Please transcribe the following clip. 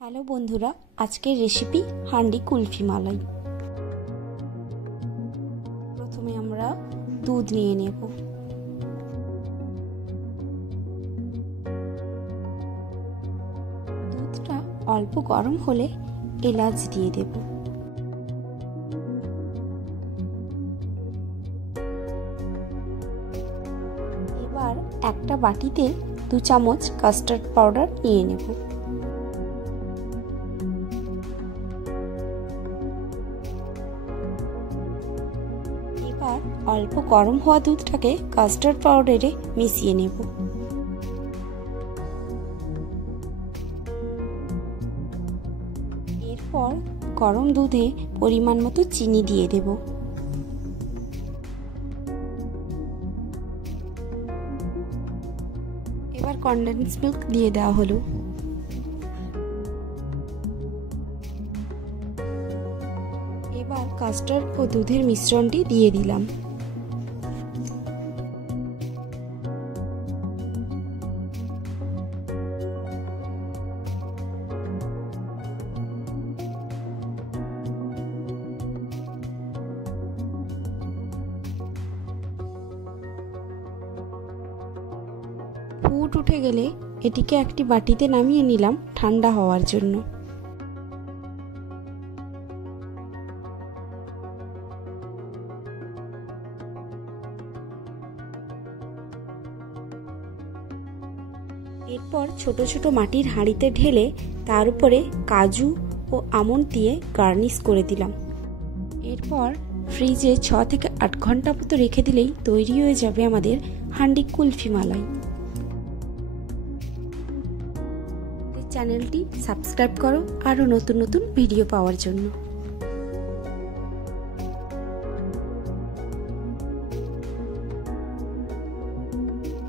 Hello বন্ধুরা, আজকের recipe handi kulfi মালাই। প্রথমে আমরা দুধ নিয়ে নেব। দুধটা অল্প গরম হলে এলাচ দিয়ে দেব। এবার একটা বাটিতে 2 চামচ কাস্টার্ড পাউডার নিয়ে নেব। এবার অল্প গরম হওয়া দুধটাকে কাস্টার্ড পাউডারে মিশিয়ে নেব। এরপর গরম দুধে পরিমাণ মতো চিনি দিয়ে দেব। এবার কনডেন্স মিল্ক দিয়ে দেওয়া হলো। এবার কাস্টার্ড ও দুধের মিশ্রণটি দিয়ে দিলাম। ফুট উঠে গেলে এটিকে একটি বাটিতে নামিয়ে নিলাম ঠান্ডা হওয়ার জন্য। এরপর ছোট ছোট মাটির হাঁড়িতে ঢেলে তার উপরে কাজু ও আমন্ড দিয়ে গার্নিশ করে দিলাম। এরপর ফ্রিজে 6 থেকে 8 ঘন্টা মতো রেখে দিলেই তৈরি হয়ে যাবে আমাদের হান্ডি কুলফি মালাই। চ্যানেলটি সাবস্ক্রাইব করো আরও নতুন নতুন ভিডিও পাওয়ার জন্য।